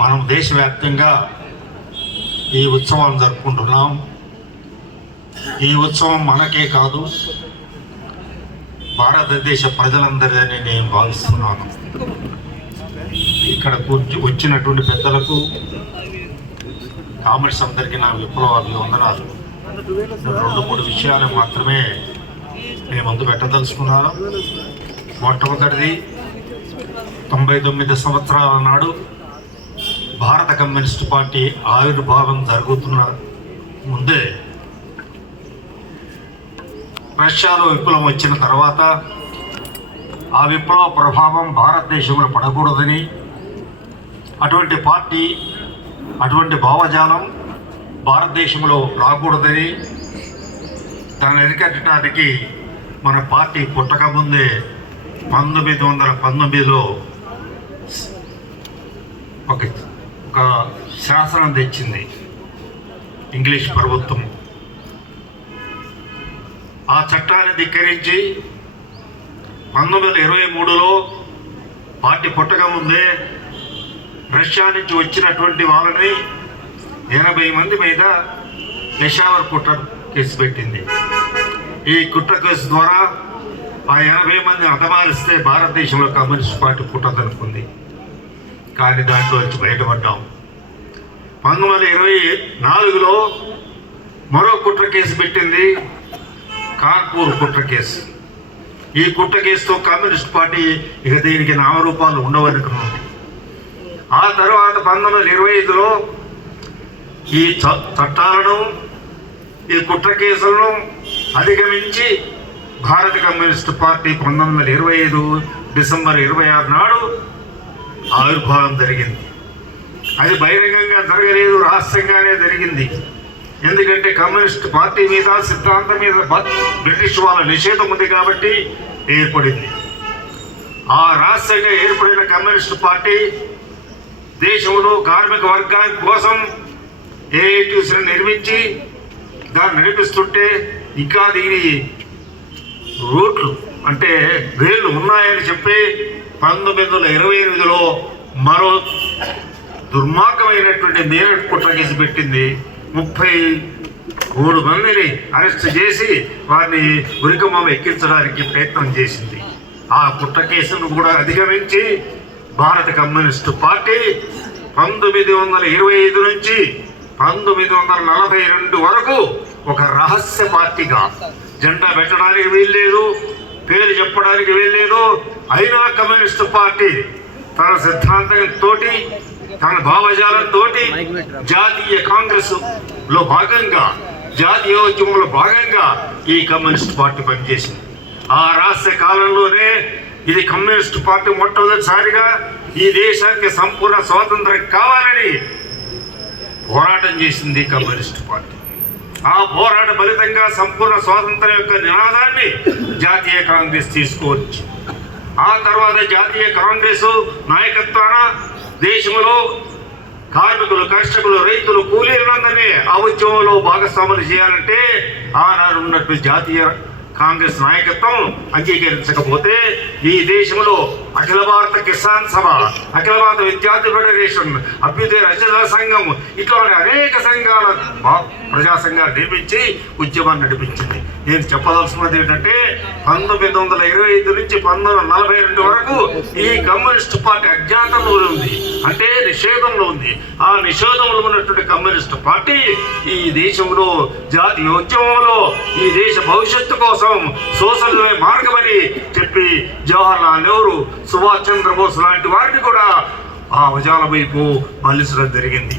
మనం దేశవ్యాప్తంగా ఈ ఉత్సవాన్ని జరుపుకుంటున్నాం. ఈ ఉత్సవం మనకే కాదు భారతదేశ ప్రజలందరిదని నేను భావిస్తున్నాను. ఇక్కడ కూర్చు వచ్చినటువంటి పెద్దలకు కామెంట్స్ అందరికీ నా విప్లవ అభివందనాలు రెండు మూడు విషయాలు మాత్రమే నేను ముందు పెట్టదలుచుకున్నాను. మొట్టమొదటిది తొంభై తొమ్మిది సంవత్సరాల నాడు భారత కమ్యూనిస్ట్ పార్టీ ఆవిర్భావం జరుగుతున్న ముందే రష్యాలో విప్లవం వచ్చిన తర్వాత ఆ విప్లవ ప్రభావం భారతదేశంలో పడకూడదని అటువంటి పార్టీ అటువంటి భావజాలం భారతదేశంలో రాకూడదని దాన్ని ఎరికట్టడానికి మన పార్టీ పుట్టకముందే పంతొమ్మిది వందల పంతొమ్మిదిలో ఒక ఒక శాసనం తెచ్చింది ఇంగ్లీష్ ప్రభుత్వం. ఆ చట్టాన్ని ధిక్కరించి పంతొమ్మిది వందల ఇరవై మూడులో పార్టీ పుట్టకముందే రష్యా నుంచి వచ్చినటువంటి వాళ్ళని ఎనభై మంది మీద పెషావర్ కుట్ర కేసు పెట్టింది. ఈ కుట్ర కేసు ద్వారా ఆ ఎనభై మంది హతమారిస్తే భారతదేశంలో కమ్యూనిస్ట్ పార్టీ పుట్టదనుకుంది. కానీ దాంట్లో నుంచి బయటపడ్డాం. పంతొమ్మిది వందల ఇరవై నాలుగులో మరో కుట్ర కేసు పెట్టింది. కాన్పూర్ కుట్ర కేసు. ఈ కుట్ర కేసుతో కమ్యూనిస్ట్ పార్టీ ఇక దీనికి నామరూపాలు ఉండవనుకున్నది ఆ తర్వాత పంతొమ్మిది వందల ఇరవై ఐదులో ఈ చ- చట్టాలను ఈ కుట్ర కేసులను అధిగమించి భారత కమ్యూనిస్ట్ పార్టీ పంతొమ్మిది వందల ఇరవై ఐదు డిసెంబర్ ఇరవై ఆరు నాడు ఆవిర్భావం జరిగింది. అది బహిరంగంగా జరగలేదు రహస్యంగానే జరిగింది. ఎందుకంటే కమ్యూనిస్ట్ పార్టీ మీద సిద్ధాంతం మీద బ్రిటిష్ వాళ్ళ నిషేధం ఉంది కాబట్టి ఏర్పడింది. ఆ రహస్యంగా ఏర్పడిన కమ్యూనిస్ట్ పార్టీ దేశంలో కార్మిక వర్గానికి కోసం ఏఐటీసీని నిర్మించి దాన్ని నడిపిస్తుంటే ఇంకా దీని రూట్లు అంటే వేళ్ళు ఉన్నాయని చెప్పి పంతొమ్మిది వందల ఇరవై ఎనిమిదిలో మరో దుర్మార్గమైనటువంటి నేరట్ కుట్ర కేసు పెట్టింది. ముప్పై మూడు మందిని అరెస్ట్ చేసి వారిని ఉరికమ్మ ఎక్కించడానికి ప్రయత్నం చేసింది. ఆ కుట్ర కేసును కూడా అధిగమించి భారత కమ్యూనిస్టు పార్టీ పంతొమ్మిది వందల ఇరవై ఐదు నుంచి పంతొమ్మిది వందల నలభై రెండు వరకు ఒక రహస్య పార్టీగా జెండా పెట్టడానికి వీల్లేదు పేరు చెప్పడానికి వీల్లేదు. అయినా కమ్యూనిస్టు పార్టీ తన సిద్ధాంతంతో తన భావజాలంతో జాతీయ కాంగ్రెస్లో భాగంగా జాతీయోద్యమంలో భాగంగా ఈ కమ్యూనిస్ట్ పార్టీ పనిచేసింది. ఆ రాష్ట్ర కాలంలోనే ఇది కమ్యూనిస్ట్ పార్టీ మొట్టమొదటిసారిగా ఈ దేశానికి సంపూర్ణ స్వాతంత్రం కావాలని పోరాటం చేసింది కమ్యూనిస్ట్ పార్టీ. ఆ పోరాట ఫలితంగా సంపూర్ణ స్వాతంత్రం యొక్క నినాదాన్ని జాతీయ కాంగ్రెస్ తీసుకోవచ్చు. ఆ తర్వాత జాతీయ కాంగ్రెస్ నాయకత్వాన దేశంలో కార్మికులు కర్షకులు రైతులు కూలీలందరినీ ఆ ఉద్యమంలో భాగస్వాములు చేయాలంటే ఆనాడు ఉన్నటువంటి జాతీయ కాంగ్రెస్ నాయకత్వం అంగీకరించకపోతే ఈ దేశంలో అఖిల భారత కిసాన్ సభ అఖిల భారత విద్యార్థి ఫెడరేషన్ అభ్యుదయ రచన సంఘం ఇట్లాంటి అనేక సంఘాల భా- ప్రజా సంఘాలు నిర్మించి ఉద్యమాన్ని నడిపించింది. నేను చెప్పదలసినది ఏంటంటే పంతొమ్మిది వందల ఇరవై ఐదు నుంచి పంతొమ్మిది వందల నలభై రెండు వరకు ఈ కమ్యూనిస్ట్ పార్టీ అజ్ఞాతంలో ఉంది. అంటే నిషేధంలో ఉంది. ఆ నిషేధంలో ఉన్నటువంటి కమ్యూనిస్ట్ పార్టీ ఈ దేశంలో జాతీయ ఉద్యమంలో ఈ దేశ భవిష్యత్తు కోసం సోషల్మే మార్గమని చెప్పి జవహర్లాల్ నెహ్రూ సుభాష్ చంద్రబోస్ లాంటి వారిని కూడా ఆ వజాల వైపు మళ్ళించడం జరిగింది.